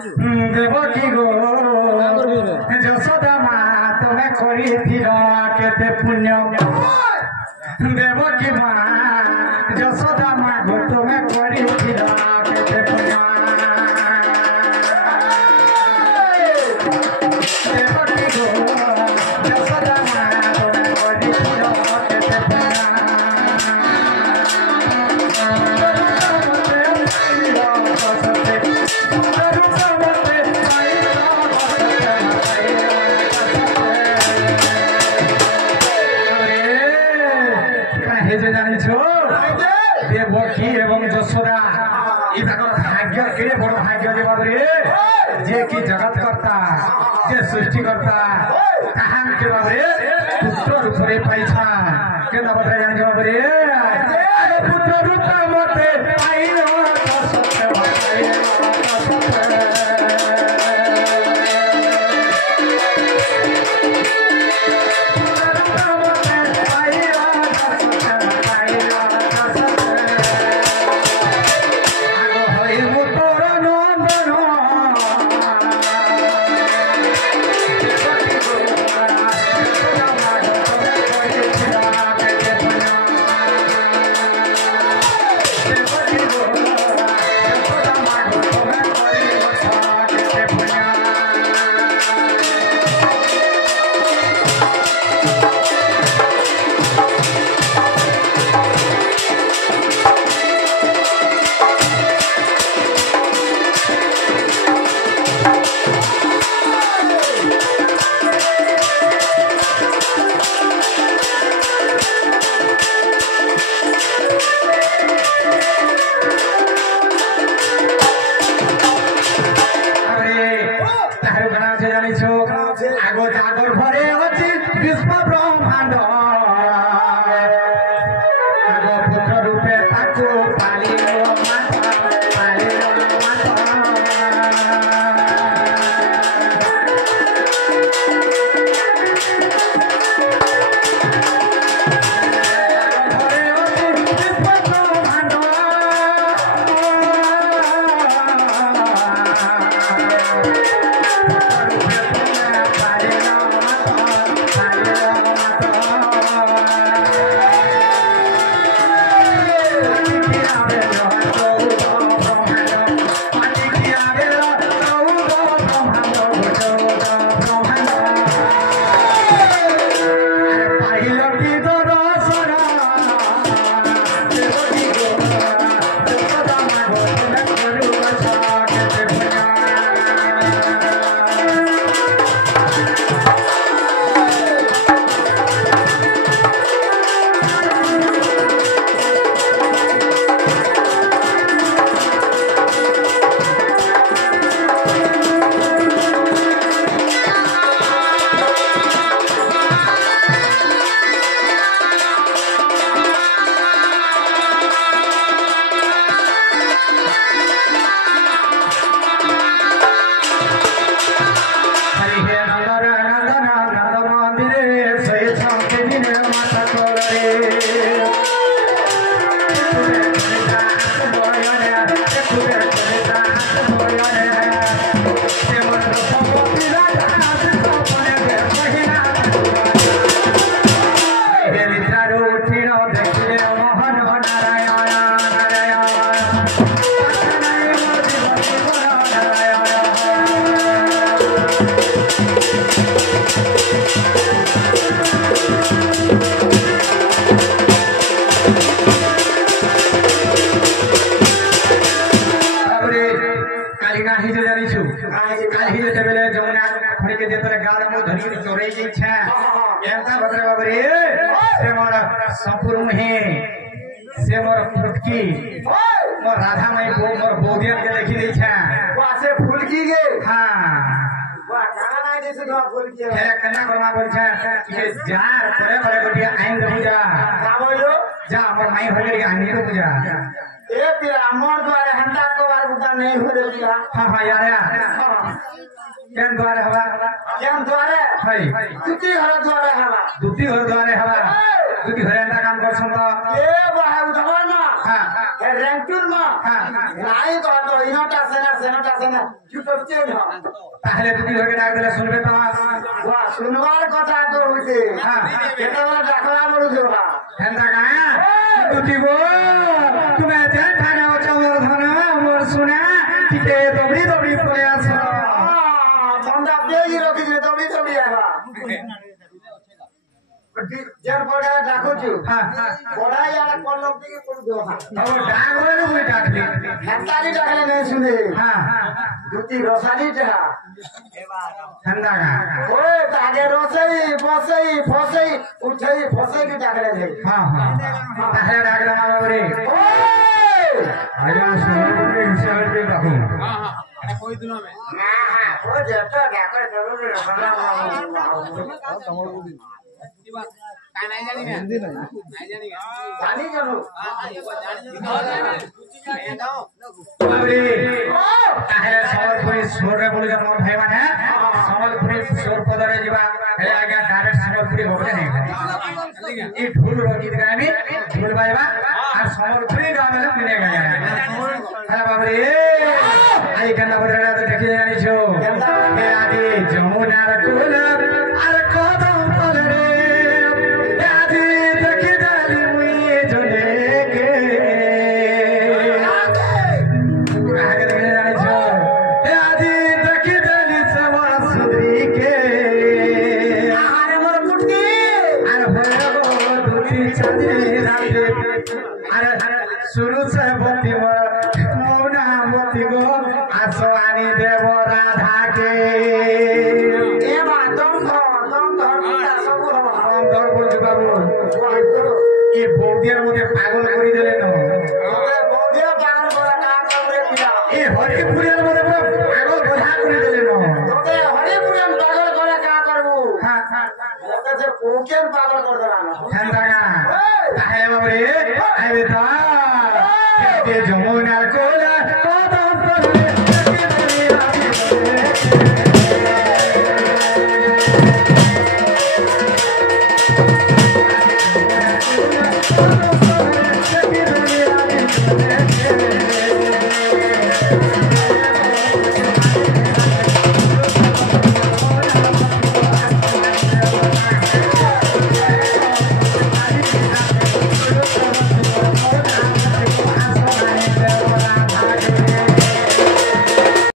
देवकी गो यशोदा माँ तुमे करिथिल केते पुण्य देवकी माँ यशोदा माँ गो तुमे करिथिल केते पुण्य देवकी गो यशोदा माँ तुमे करिथिल केते पुण्य देवकी एवं यशोदा भाग्य के बड़ भाग्य जे कि जगत करता जे सृष्टि करता कहां के बाबरे पुत्र रूप रे पाइछा के बाबरे जान बाबरे पुत्र रूप मते पाइलो सत्य संपूर्ण है से मोर फुटकी मोर राधा माई मोर बोदियन के देखी दै छै वासे फुलकी गे हां वा काना ना जैसे तो फुलकी है कन्या बरमा बोल छै कि जार करे बड़े बड़ी आइन पूजा का बोलो जा मोर माई होले के आइन पूजा ए पिरा मोर द्वारा हंता को बार बुता नहीं हो रे हां हां यार কেন দ্বারে হবা কেন দ্বারে হাই দুটি ঘর দ্বারে হবা দুটি ঘর দ্বারে হবা দুটি ঘরে এন্টা কাম করছন তো এ বাহু ধর না হ্যাঁ এ রেন্টুর না নাই তো তো ইনটা সেনা চুপ চেন হ তাহলে দুটি ঘরকে ডাক দিলে শুনবে তো ওয়া শুনবার কথা তো হইছে হ্যাঁ এটা বলে ডাকলা বড় জোবা এন্টা গায়া দুটি গো তুমি যেন ঠানে চৌর ধন মোর শুনা টিকে দবড়ি দবড়ি পড়ে আছো ঠান্ডা পেয়ে রাখি যে দবি আবা যার পড়া ডাকুছু হ্যাঁ পড়াই আর কলম থেকে পড়ু দেওয়া ও ডাক হইলো কই ডাকলি হেতালি ডাকলে নেই শুনে হ্যাঁ দুটি রসালি টা এন্টা গা ওই তাকে রসই বসই ফসই উঠই ফসই কি ডাকলে যাই হ্যাঁ হ্যাঁ তাহলে ডাক দাও বাবরে ওই আইয়া শুনবে হিসাবে রাখুন ও যেটা ডাকলে জরুরি জানি জানো বাবরে তাহলে সম্বলপুরি সোরে বলি যার মন ভাই মানে সম্বলপুরি সোর পদরে যাবা হেলে আগে ডাইরেক্ট সম্বলপুরি হবে না এই ঢোল রগিত গামি ঢোল বাজবা আর সম্বলপুরি গাবে মিলে গয়া হ্যালো বাবরে আই কেন বদরা তো দেখি জানিছো হে আদি যমুনার কোল আর কদম তলরে আদি দেখি দালি মুই জলে কে আগে দেখি জানিছো হে আদি দেখি দালি সবা সুদিকে আরে মোর কুটি আর হয়ে গো দুটি চাঁদি রাতে আরে শুরু সে বতি মৌনা মতি গো আসো আনি দেব রাধাকে এবা দম ধর কুটা সব হবা কম দর বলছি বাবু এই বৌদিয়ার মধ্যে পাগল করে দিলেন বৌদিয়া পাগল করা কাম করে দিলা এই হরিপুরের মধ্যে পুরো পাগল বোঝা করে দিলেন তোকে হরিপুরান পাগল করে কা করবো হ্যাঁ হ্যাঁ তোকে যে কোকের পাগল করে দিলাম তাহলে বাবু রে আরে তা যমুনা